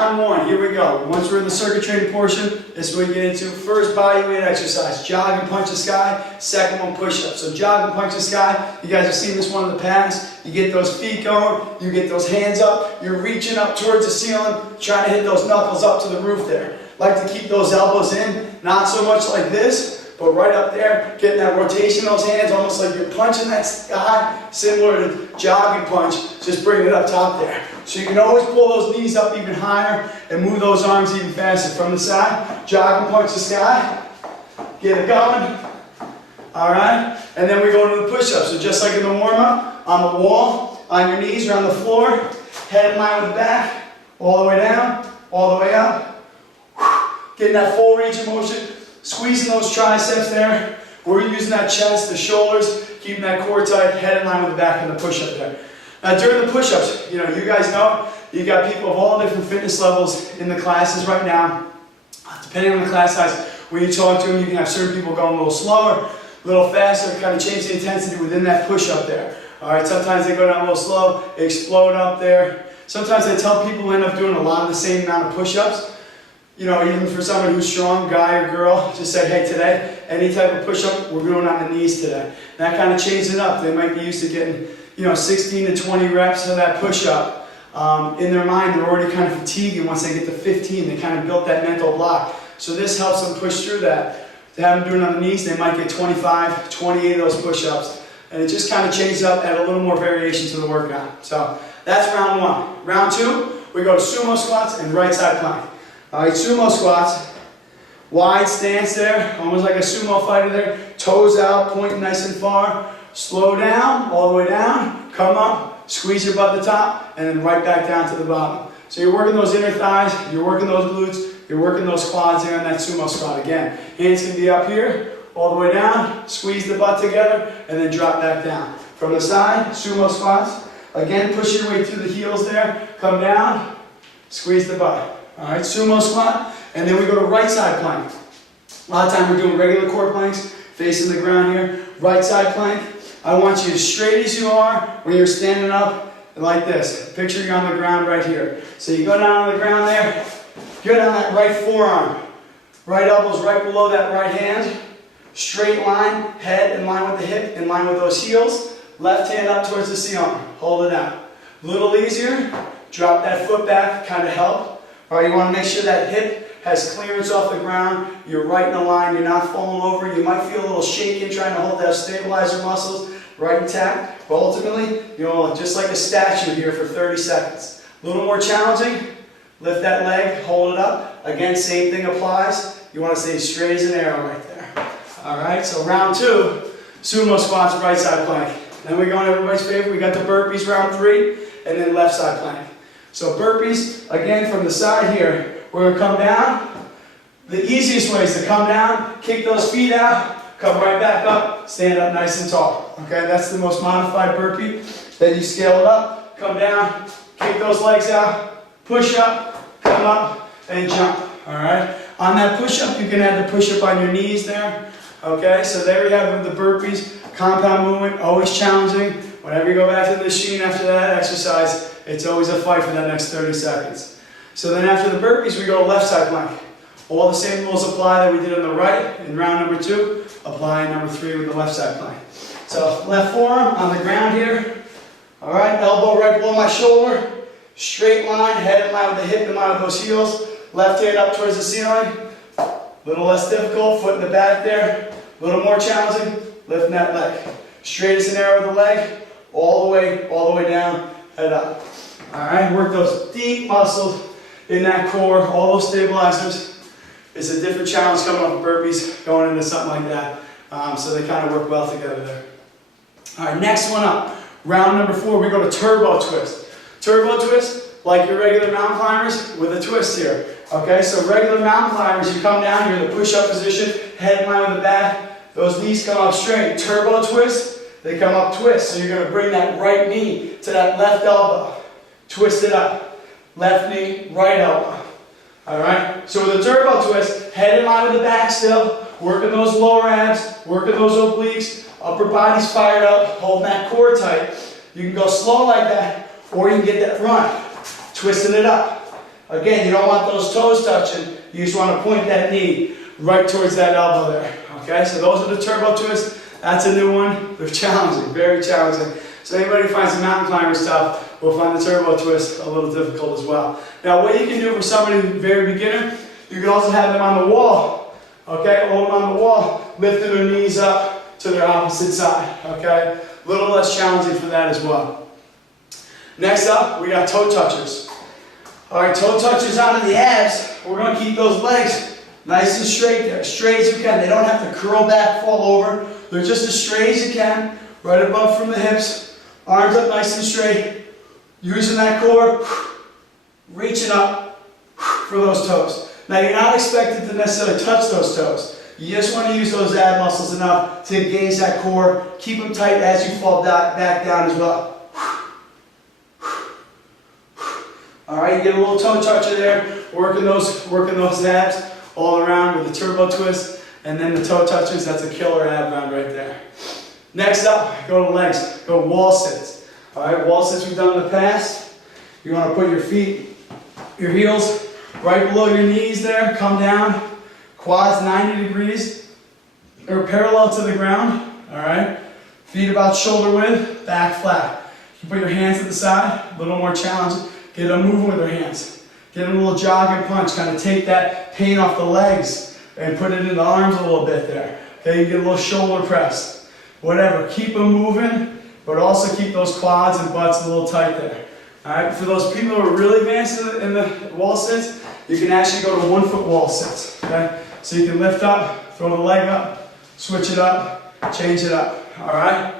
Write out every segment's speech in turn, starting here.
Round one, here we go. Once we're in the circuit training portion, this is what we get into. First body weight exercise, jog and punch the sky. Second one, push-up. So jog and punch the sky. You guys have seen this one in the past. You get those feet going, you get those hands up, you're reaching up towards the ceiling, trying to hit those knuckles up to the roof there. Like to keep those elbows in, not so much like this, but right up there, getting that rotation of those hands, almost like you're punching that sky, similar to jog and punch, just bring it up top there. So you can always pull those knees up even higher and move those arms even faster. From the side, jog and punch the sky, get it going. All right, and then we go into the push-up. So just like in the warm-up, on the wall, on your knees or on the floor, head in line with the back, all the way down, all the way up. Getting that full range of motion, squeezing those triceps there. We're using that chest, the shoulders, keeping that core tight, head in line with the back in the push-up there. Now during the push-ups, you guys know, you got people of all different fitness levels in the classes right now. Depending on the class size, when you talk to them, you can have certain people going a little slower, a little faster, kind of change the intensity within that push-up there. All right, sometimes they go down a little slow, they explode up there. Sometimes I tell people who end up doing a lot of the same amount of push-ups. Even for someone who's strong, guy or girl, just say, hey, today, any type of push-up, we're doing on the knees today. That kind of changes it up. They might be used to getting 16 to 20 reps of that push-up. In their mind, they're already kind of fatigued, and once they get to 15, they kind of built that mental block. So this helps them push through that. To have them do it on the knees, they might get 25, 28 of those push-ups. And it just kind of changes up, add a little more variation to the workout. So that's round one. Round two, we go to sumo squats and right side plank. All right, sumo squats, wide stance there, almost like a sumo fighter there. Toes out, pointing nice and far. Slow down, all the way down, come up, squeeze your butt to the top, and then right back down to the bottom. So you're working those inner thighs, you're working those glutes, you're working those quads there in that sumo squat. Again, hands can be up here, all the way down, squeeze the butt together, and then drop back down. From the side, sumo squats. Again, push your way through the heels there, come down, squeeze the butt. All right, sumo squat, and then we go to right side plank. A lot of time we're doing regular core planks, facing the ground here. Right side plank. I want you as straight as you are when you're standing up like this. Picture you're on the ground right here. So you go down on the ground there, go down that right forearm. Right elbow's right below that right hand. Straight line, head in line with the hip, in line with those heels. Left hand up towards the ceiling. Hold it out. A little easier. Drop that foot back, kind of help. All right, you want to make sure that hip has clearance off the ground. You're right in a line. You're not falling over. You might feel a little shaking trying to hold those stabilizer muscles right intact. But ultimately, just like a statue here for 30 seconds. A little more challenging. Lift that leg, hold it up. Again, same thing applies. You want to stay straight as an arrow right there. All right, so round two, sumo squats, right side plank. Then we go on everybody's favorite. We got the burpees, round three, and then left side plank. So burpees, again, from the side here, we're going to come down. The easiest way is to come down, kick those feet out, come right back up, stand up nice and tall. Okay, that's the most modified burpee. Then you scale it up, come down, kick those legs out, push up, come up, and jump. All right. On that push-up, you can add the push-up on your knees there. Okay, so there we have the burpees. Compound movement, always challenging. Whenever you go back to the machine after that exercise, it's always a fight for that next 30 seconds. So then after the burpees, we go to left side plank. All the same rules apply that we did on the right in round number two, apply in number three with the left side plank. So left forearm on the ground here. All right, elbow right below my shoulder. Straight line, head in line with the hip, in line with those heels. Left hand up towards the ceiling. A little less difficult, foot in the back there. A little more challenging, lifting that leg. Straight as an arrow with the leg, all the way down, head up. All right, work those deep muscles in that core, all those stabilizers. It's a different challenge coming off of burpees, going into something like that. So they kind of work well together there. All right, next one up. Round number four, we go to turbo twist. Turbo twist, like your regular mountain climbers, with a twist here. Okay, so regular mountain climbers, you come down, you're in the push-up position, head in line with the back, those knees come up straight. Turbo twist, they come up twist. So you're going to bring that right knee to that left elbow. Twist it up. Left knee, right elbow. Alright? So with a turbo twist, head in line with the back still, working those lower abs, working those obliques, upper body's fired up, holding that core tight. You can go slow like that, or you can get that run. Twisting it up. Again, you don't want those toes touching. You just want to point that knee right towards that elbow there. Okay, so those are the turbo twists. That's a new one. They're challenging, very challenging. So anybody who finds the mountain climbers tough will find the turbo twist a little difficult as well. Now what you can do for somebody who's very beginner, you can also have them on the wall. Okay, hold them on the wall, lifting their knees up to their opposite side. Okay, a little less challenging for that as well. Next up, we got toe touchers. All right, toe touchers onto the abs. We're going to keep those legs nice and straight there, straight as you can. They don't have to curl back, fall over. They're just as straight as you can, right above from the hips. Arms up nice and straight. Using that core, reaching up for those toes. Now you're not expected to necessarily touch those toes. You just want to use those ab muscles enough to engage that core. Keep them tight as you fall back down as well. All right, you get a little toe toucher there, working those abs all around with the turbo twist, and then the toe touchers. That's a killer ab round right there. Next up, go to legs. Go wall sits. All right, wall sits we've done in the past. You want to put your feet, your heels right below your knees there. Come down, quads 90 degrees or parallel to the ground. All right, feet about shoulder width, back flat. You put your hands at the side, a little more challenging. Get them moving with their hands. Get them a little jog and punch. Kind of take that pain off the legs and put it in the arms a little bit there. Okay, you get a little shoulder press. Whatever, keep them moving, but also keep those quads and butts a little tight there. All right, for those people who are really advanced in the wall sits, you can actually go to 1 foot wall sits. Okay, so you can lift up, throw the leg up, switch it up, change it up. All right,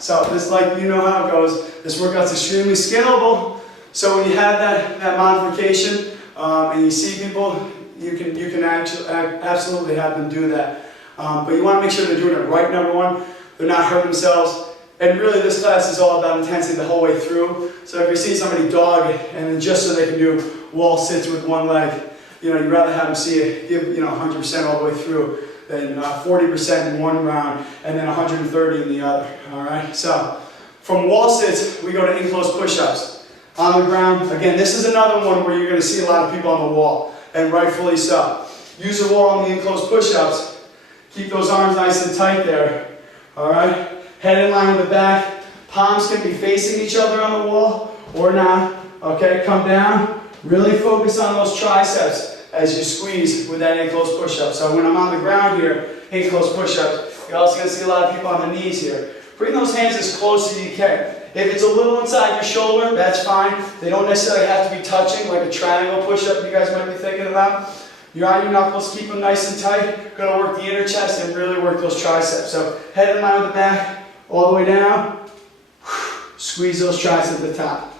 so this, like, you know how it goes. This workout's extremely scalable. So when you have that modification and you see people, you can actually absolutely have them do that. But you want to make sure they're doing it right, number one. They're not hurting themselves. And really this class is all about intensity the whole way through. So if you see somebody dog it and then just so they can do wall sits with one leg, you'd rather have them see it give 100% all the way through than 40% in one round and then 130 in the other. All right. So from wall sits we go to in-close push-ups. On the ground, again, this is another one where you're going to see a lot of people on the wall, and rightfully so. Use the wall on the in-close push-ups. Keep those arms nice and tight there. All right? Head in line with the back. Palms can be facing each other on the wall or not. Okay? Come down. Really focus on those triceps as you squeeze with that in-close push-up. So when I'm on the ground here, in-close push-ups, you're also going to see a lot of people on the knees here. Bring those hands as close as you can. If it's a little inside your shoulder, that's fine. They don't necessarily have to be touching like a triangle push-up you guys might be thinking about. You're on your knuckles, keep them nice and tight. Going to work the inner chest and really work those triceps. So head in line with the back, all the way down. Squeeze those triceps at the top.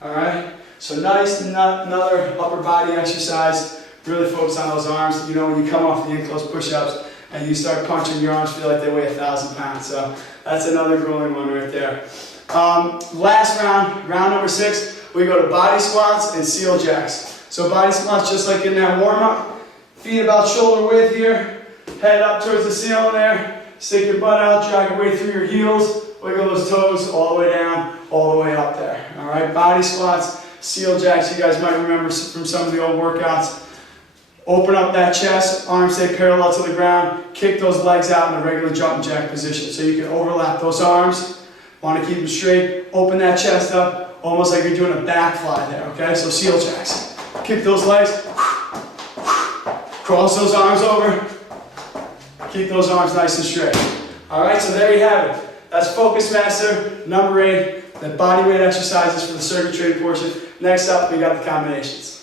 All right? So nice, another upper body exercise. Really focus on those arms. When you come off the in-close push-ups and you start punching, your arms feel like they weigh 1,000 pounds. So that's another grueling one right there. Last round number 6, we go to body squats and seal jacks. So body squats just like in that warm-up. Feet about shoulder width here. Head up towards the ceiling there. Stick your butt out, drag your way through your heels. Wiggle those toes all the way down, all the way up there. All right, body squats, seal jacks. You guys might remember from some of the old workouts. Open up that chest, arms stay parallel to the ground. Kick those legs out in a regular jumping jack position. So you can overlap those arms. Want to keep them straight. Open that chest up, almost like you're doing a back fly there, okay? So seal jacks. Kick those legs. Cross those arms over. Keep those arms nice and straight. All right, so there you have it. That's Focus Master number 8, the body weight exercises for the circuit training portion. Next up, we got the combinations.